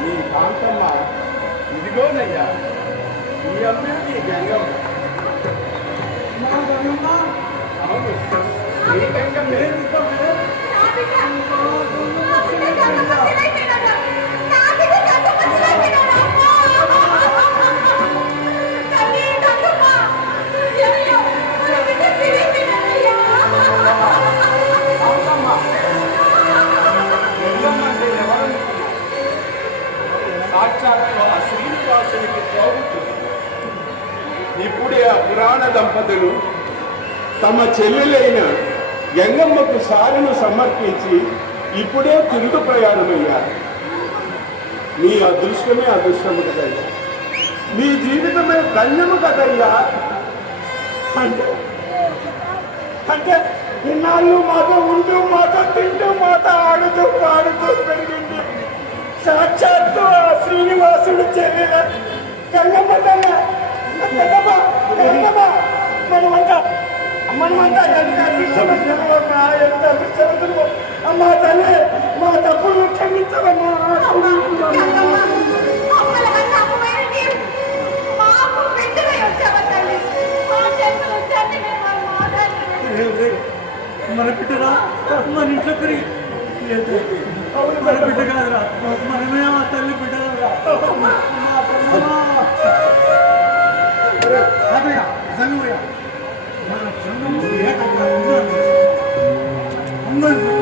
నీ కాంతమ్మ ఇదిగోనయ్యా ఈ అమ్మే నీ గంగమ్మ. అవును. ఇప్పుడే ఆ పురాణ దంపతులు తమ చెల్లెలైన గంగమ్మకు సారెను సమర్పించి ఇప్పుడే తిరుగు ప్రయాణమయ్యారు. నీ అదృష్టమే అదృష్టము కదయ్యా. నీ జీవితమే ధన్యము కదయ్యా. అంటే అంటే ఇన్నాళ్ళు మాతో ఉంటూ మాతో తింటూ మాతో ఆడుతూ పాడుతూ పెరిగింది. సాక్షాత్తు ఆ శ్రీనివాసుడు చెల్లెల గంగమ్మ తల్ల. గంగమ్మ మనమంతా ఎంత అదృష్టవంతులమో, మా ఎంత అదృష్టవంతులమో. అమ్మా తల్లి మా తప్పులు క్షమించవమ్మా మన బిడ్డరా మన ఇంట్లో పెరిగి లేదు. మన బిడ్డ కాదురా మనమే ఆ తల్లి బిడ్డరా అదయ్య సంగమయ్య ஒன்றும்